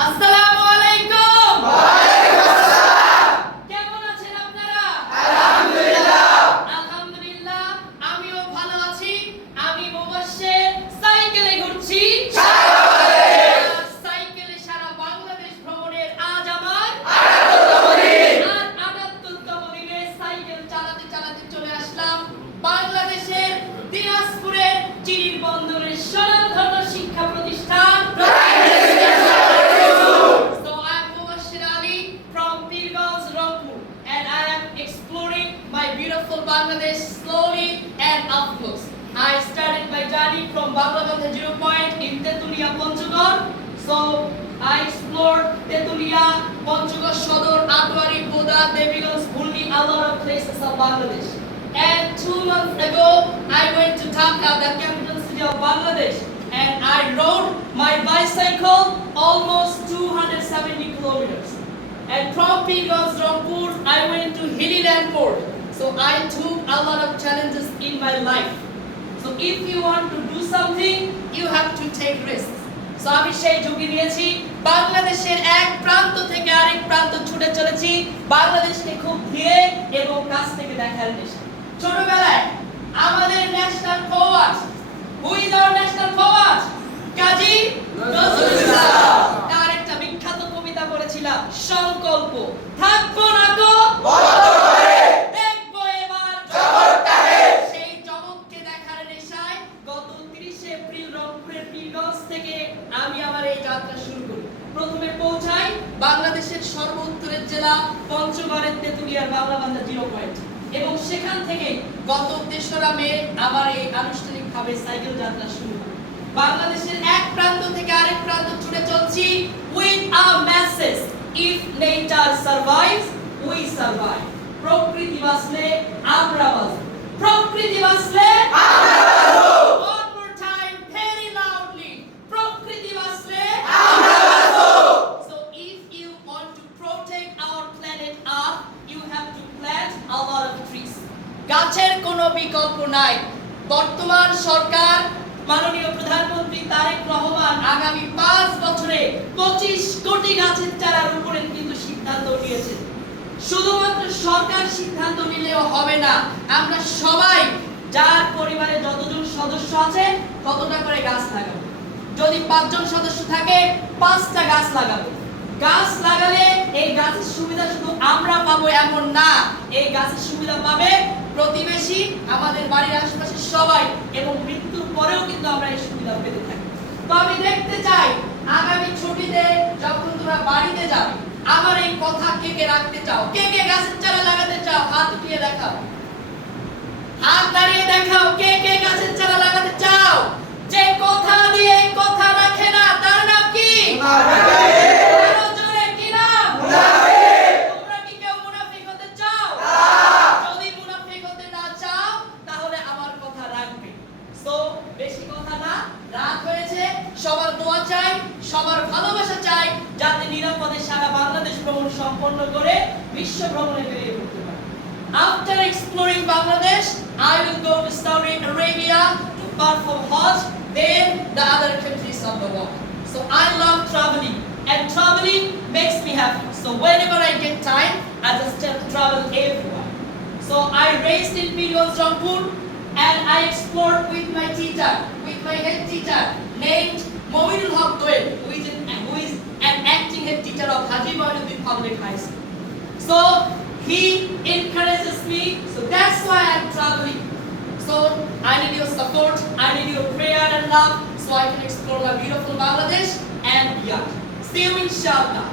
আসসালামু আলাইকুম। ওয়ালাইকুম আসসালাম। কেমন আছেন আপনারা? আলহামদুলিল্লাহ। আলহামদুলিল্লাহ, আমিও ভালো আছি। আমি মুবাশশির সাইকেলে ঘুরছি। সাইকেলে সারা বাংলাদেশ ভ্রমণের আজ আমার 78তম দিন। আর 78তম দিনে সাইকেল চালাতে চালাতে চলে আসলাম বাংলাদেশের দিনাজপুরের চিরির বন্দরের স্বনামধন্য শিক্ষা প্রতিষ্ঠান। So I'm Mubashir Ali from Pirganj, Rangpur, and I am exploring my beautiful Bangladesh slowly and up close. I started my journey from Bangalore Zero Point in Tetulia, Panchgor. So I explored Tetulia, Panchgor, Shodor, Atwari, Boda, Deviganj, Bulni, a lot of places of Bangladesh. And 2 months ago, I went to Dhaka, the capital city of Bangladesh, and I rode my bicycle almost 270 kilometers. And from Pirganj, Rangpur, I went to Hilliland Port. So I took a lot of challenges in my life. So if you want to do something, you have to take risks. So আমি সেই ঝুঁকি নিয়েছি, বাংলাদেশের এক প্রান্ত থেকে আরেক প্রান্ত ছুটে চলেছি, বাংলাদেশকে খুব ধীরে এবং কাছ থেকে দেখার নেশা। ছোটবেলায় আমাদের national forward, who is our national forward? Kazi Nazrul Islam. তার একটা বিখ্যাত কবিতা পড়েছিলাম, সংকল্প থাকবো না গো বন্ধ করে দেখবো এবার জগৎটাকে। সেই জগৎকে দেখার নেশায় গত 30 এপ্রিল রংপুরের পীরগঞ্জ থেকে আমি আমার এই যাত্রা শুরু করি। প্রথমে পৌঁছাই বাংলাদেশের সর্বোত্তরের জেলা পঞ্চগড়ের তেতুলিয়ার বাংলাবান্ধা জিরো পয়েন্ট, এবং সেখান থেকে গত 3রা মে আমার এই আনুষ্ঠানিকভাবে সাইকেল যাত্রা শুরু হয়। বাংলাদেশের এক প্রান্ত থেকে আরেক প্রান্ত ছুটে চলছি with a message, if nature survives we survive. প্রকৃতি বাঁচলে আমরা বাঁচব, প্রকৃতি বাঁচলে আমরা বাঁচবো। One more time, very loudly. প্রকৃতি বাঁচলে আমরা বাঁচবো। So if you want to protect our planet Earth, you have to plant a lot of trees. গাছের কোনো বিকল্প নাই। বর্তমান সরকার মাননীয় প্রধানমন্ত্রী তারেক রহমান আগামী 5 বছরে 25 কোটি গাছের চারা রোপণের কিন্তু সিদ্ধান্ত নিয়েছে। শুধুমাত্র সরকার সিদ্ধান্ত নিলেও হবে না, আমরা সবাই যার পরিবারে যতজন সদস্য আছে ততটা করে গাছ লাগাবো। যদি 5 জন সদস্য থাকে 5টা গাছ লাগাবো। গাছ লাগালে এই গাছের সুবিধা শুধু আমরা পাবো এমন না, এই গাছের সুবিধা পাবে প্রতিবেশী, আমাদের বাড়ির আশেপাশে সবাই, এবং মৃত্যুর পরেও কিন্তু আমরা এই সুবিধা পেতে থাকি। তো আমি দেখতে চাই আগামী ছুটিতে যখন তোমরা বাড়িতে যাবে, আমার এই কথা কে কে রাখতে চাও, কে কে গাছের চারা লাগাতে চাও, হাত উঠিয়ে দেখাও, হাত দাঁড়িয়ে দেখাও, কে কে গাছের চারা লাগাতে চাও। যে কথা দিয়ে কথা রাখে না তার নাম কি? আরো জোরে কি নাম? তোমরা কি কেউ মুনাফিক হতে চাও? যদি মুনাফিক হতে না চাও তাহলে আমার কথা রাখবে। সো বেশি কথা না, রাত হয়েছে, সবার দোয়া চাই, সবার ভালোবাসা চাই, যাতে নিরাপদে সারা বাংলাদেশ ভ্রমণ সম্পন্ন করে বিশ্ব ভ্রমণে বেরিয়ে পড়তে পারে। After exploring Bangladesh, I will go to Saudi Arabia to perform Hajj, then the other countries of the world. So I love traveling, and traveling makes me happy. So whenever I get time, I just travel everywhere. So I raised in Pirganj, Rangpur, and I explored with my teacher, with my head teacher named Mominul Haq Doel, who is an acting head teacher of Haji Moinuddin Public High School. So he encourages me, so that's why I'm traveling. So I need your support, I need your prayer and love, so I can explore my beautiful Bangladesh and beyond. See you inshallah.